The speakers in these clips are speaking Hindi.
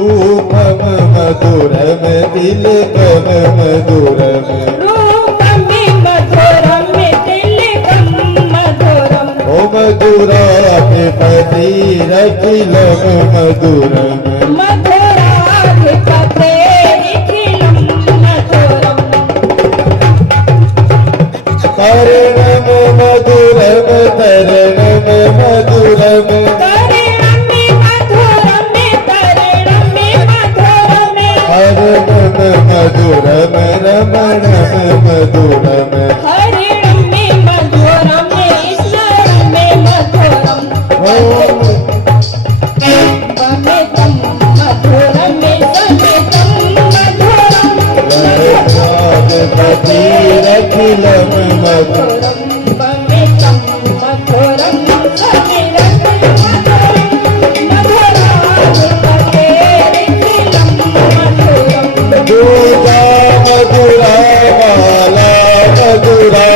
रूपम मधुरम तिलकम मधुरम रूपम मधुरम तिलकम मधुरम ओ मधुराधिपति रखिलम मधुरम मधुराधिपते निखिलम मधुरम तरणम मधुरम तरणम मधुरम हरणम मधुरम रमणम मधुरम हरिणम मधुरम ईश्वरम मधुरम समेतम मधुरम समेतम मधुरम राधिपति रखिलम मधुरम समेतम मधुरम समेतम मधुरम मधुराधिपते निखिलम मधुरम दूजा मधुरा माला मधुरा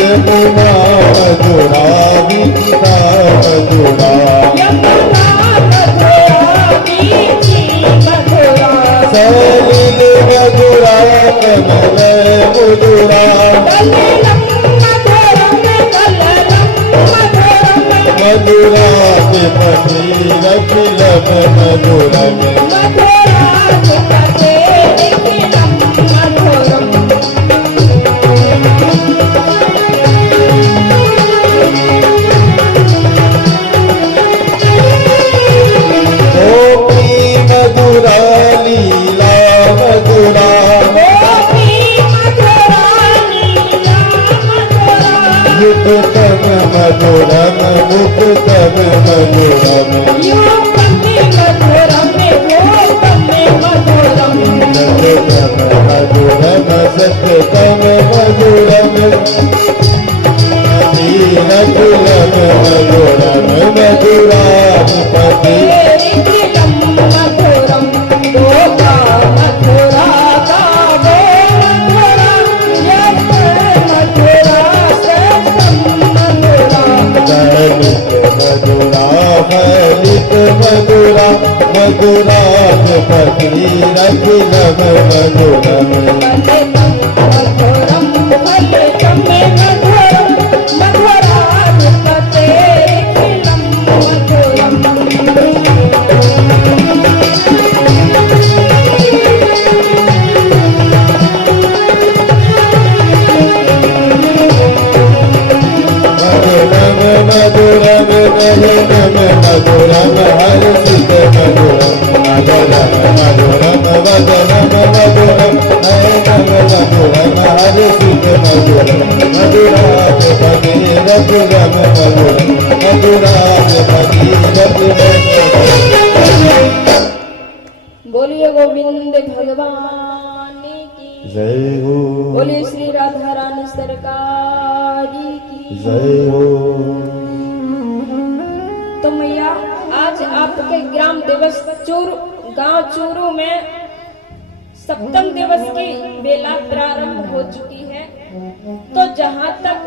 यमुना मधुरा विदिता मधुरा सलिल मधुरा कमल मधुरा मधुरा के पति रखिलम मधुरम गोपी मधुरा लीला मधुरा युक्तम मधुरम मुक्तम मधुरम सततम मधुरम सततम मधुरम रघुलम मधुरम मधुराधिपति मधुरा मलिक मधुरा मधुराधिपति रखिलम मधुरम मधुरम मधुरम मधुरम हर्षित मधुरम मधुरम मधुरम वदनम मधुरम नयनम मधुरम हर्षित मधुरम मधुराधिपति रघुरम मधुरम मधुराधिपति रघुरम। बोलिए गोविंद भगवान जय हो बोले श्री राधा रानी सरकार की जय हो। तो मैया आज आपके ग्राम दिवस गांव चूरू में सप्तम दिवस की बेला प्रारंभ हो चुकी है। तो जहां तक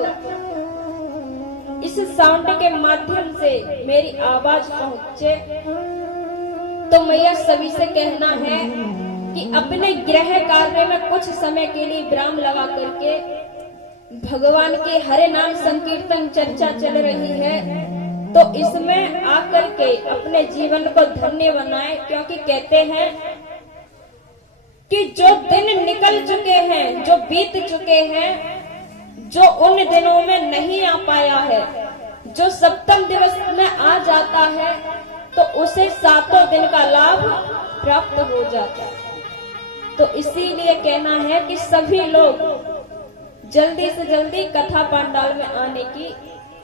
इस साउंड के माध्यम से मेरी आवाज पहुंचे, तो मैया सभी से कहना है कि अपने गृह कार्य में कुछ समय के लिए विराम लगा करके भगवान के हरे नाम संकीर्तन चर्चा चल रही है, तो इसमें आकर के अपने जीवन को धन्य बनाएं। क्योंकि कहते हैं कि जो दिन निकल चुके हैं, जो बीत चुके हैं, जो उन दिनों में नहीं आ पाया है, जो सप्तम दिवस में आ जाता है तो उसे सातों दिन का लाभ प्राप्त हो जाता है। तो इसीलिए कहना है कि सभी लोग जल्दी से जल्दी कथा पंडाल में आने की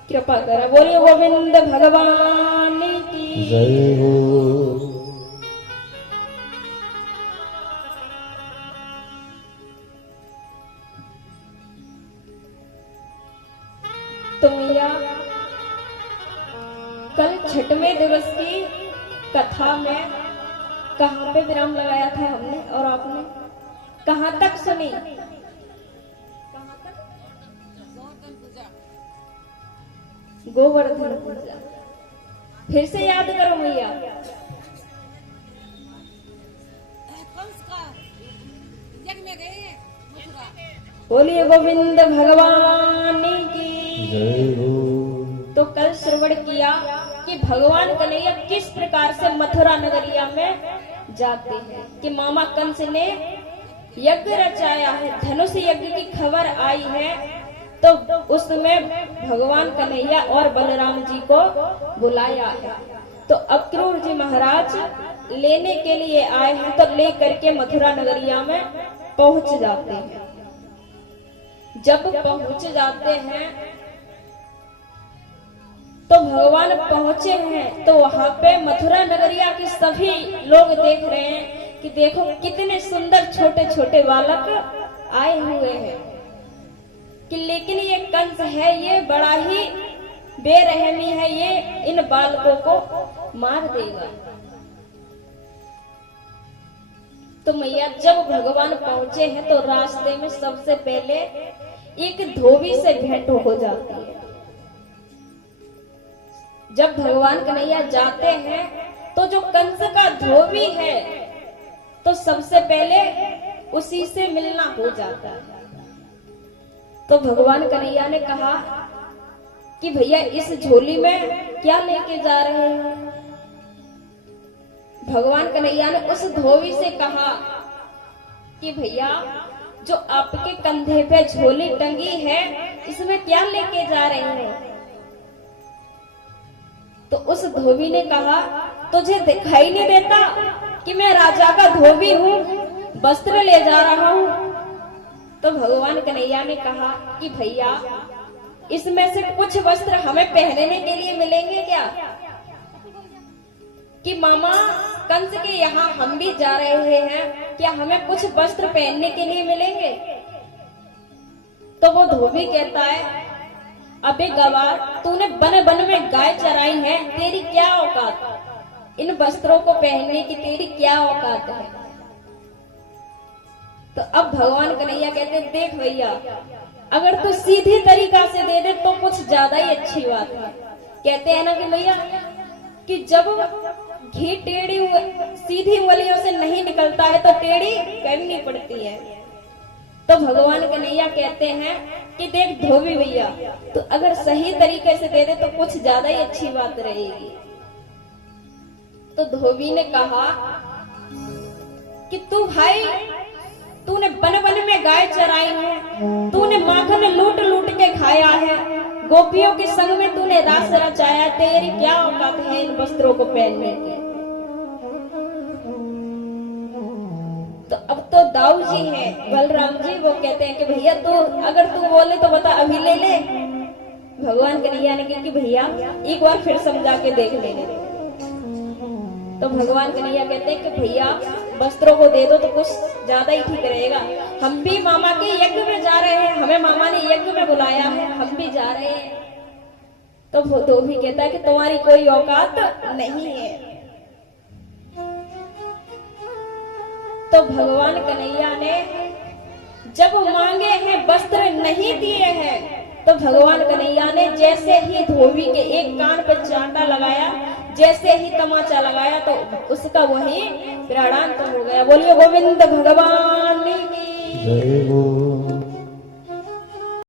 कृपा करें। बोलिए गोविंद भगवान की जय हो। तो मैया कल छठवें दिवस की कथा में कहाँ पे विराम लगाया था हमने और आपने कहाँ तक सुनी? गोवर्धन पूजा। फिर से याद करो मैया। बोलिए गोविंद भगवान की जय हो। तो कल श्रवण किया कि भगवान कन्हैया किस प्रकार से मथुरा नगरिया में जाते हैं, कि मामा कंस ने यज्ञ रचाया है, धनुष यज्ञ की खबर आई है। तो उसमें भगवान कन्हैया और बलराम जी को बुलाया है। तो अक्रूर जी महाराज लेने के लिए आए हैं, तो ले करके मथुरा नगरिया में पहुंच जाते हैं। जब पहुंच जाते हैं तो भगवान पहुंचे हैं, तो वहां पे मथुरा नगरिया के सभी लोग देख रहे हैं कि देखो कितने सुंदर छोटे छोटे बालक आए हुए हैं, कि लेकिन ये कंस है, ये बड़ा ही बेरहमी है, ये इन बालकों को मार देगा। तो मैया जब भगवान पहुंचे हैं तो रास्ते में सबसे पहले एक धोबी से भेंट हो जाती है। जब भगवान कन्हैया जाते हैं तो जो कंस का धोबी है तो सबसे पहले उसी से मिलना हो जाता है। तो भगवान कन्हैया ने कहा कि भैया इस झोली में क्या लेके जा रहे हैं? भगवान कन्हैया ने उस धोबी से कहा कि भैया जो आपके कंधे पे झोली टंगी है इसमें क्या लेके जा रहे हैं? तो उस धोबी ने कहा तुझे दिखाई नहीं देता कि मैं राजा का धोबी हूँ, वस्त्र ले जा रहा हूँ। तो भगवान कन्हैया ने कहा कि भैया इसमें से कुछ वस्त्र हमें पहनने के लिए मिलेंगे क्या? कि मामा कंस के यहाँ हम भी जा रहे हैं, क्या हमें कुछ वस्त्र पहनने के लिए मिलेंगे? तो वो धोबी कहता है अबे गवार, तूने बन बन में गाय चराई है, तेरी क्या औकात? इन वस्त्रों को पहनने की तेरी क्या औकात है? तो अब भगवान कन्हैया कहते देख भैया अगर तू सीधी तरीका से दे दे तो कुछ ज्यादा ही अच्छी बात है। कहते हैं ना कि भैया कि जब घी टेढ़ी सीधी उंगलियों से नहीं निकलता है तो टेढ़ी करनी पड़ती है। तो भगवान कन्हैया कहते हैं कि देख धोबी भैया तो अगर सही तरीके से दे दे तो कुछ ज्यादा ही अच्छी बात रहेगी। तो धोबी ने कहा कि तू भाई तूने बन बन में गाय चराई है, तूने माखन लूट लूट के खाया है, गोपियों के संग में तूने रास रचाया, तेरी क्या औकात है इन वस्त्रों को पहनने की? तो अब तो दाऊ जी हैं बलराम जी, वो कहते हैं कि भैया तू अगर तू बोले तो बता अभी ले ले। भगवान कन्हैया ने कहा कि भैया एक बार फिर समझा के देख लेने। तो भगवान कन्हैया कहते हैं कि भैया वस्त्रों को दे दो तो कुछ ज्यादा ही ठीक रहेगा। हम भी मामा के यज्ञ में जा रहे हैं, हमें मामा ने यज्ञ में बुलाया है, हम भी जा रहे हैं। तो वो धोबी कहता है कि तुम्हारी कोई औकात नहीं है। तो भगवान कन्हैया ने जब मांगे हैं वस्त्र नहीं दिए हैं, तो भगवान कन्हैया ने जैसे ही धोबी के एक कान पे चांटा लगाया, जैसे ही तमाचा लगाया, तो उसका वही प्राणांत हो गया। बोलिए गोविंद भगवान की जय हो।